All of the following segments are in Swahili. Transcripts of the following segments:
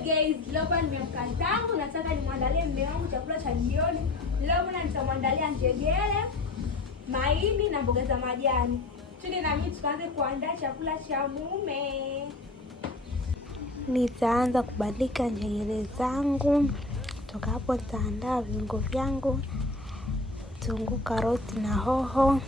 Guys, leo bwana nimeamka zangu, nataka nimwandalie mume wangu chakula cha jioni. Leo bwana nitamwandalia njegere, mahindi na mboga za majani. Twende na mimi tukaanze kuandaa chakula cha mume. Nitaanza kubandika njegere zangu. Toka hapo nitaandaa viungo vyangu, vitunguu, karoti na hoho.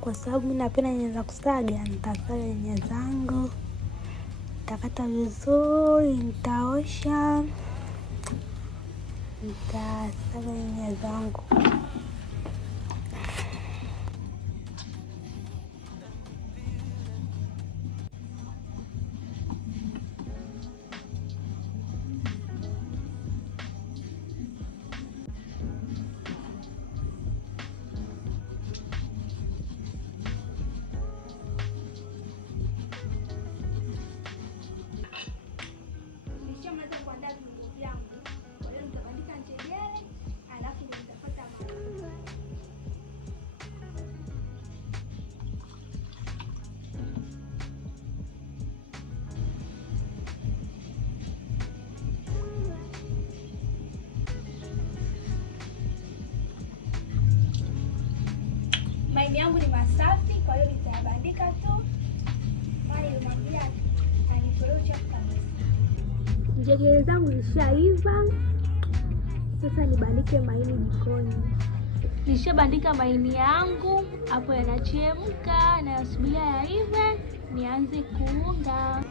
Kwa sababu mimi napenda nyanya za kusaga, nitasaga nyanya zangu, nitakata vizuri, nitaosha, nitasaga nyanya zangu. Mahindi yangu ni masafi, kwa hiyo nitayabandika tu. Nilimwambia anitolee uchafu kabisa. Njegere zangu zishaiva, sasa nibandike mahindi jikoni. Nishabandika mahindi yangu, hapo yanachemka na yasubiria yaive, nianze kuunda.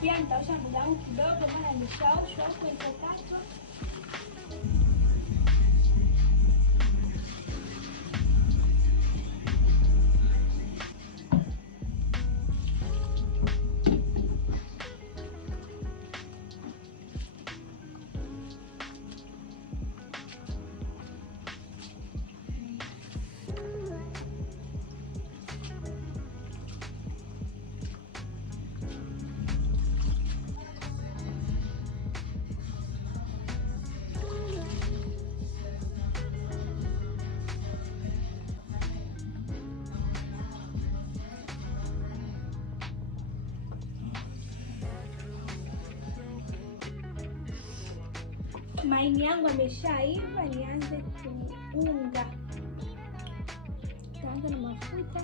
Pia nitaosha mboga yangu kidogo, maana nishaoshwa hapo itakatwa. Mahindi yangu yameshaiva, nianze kuunga. Taanza na mafuta.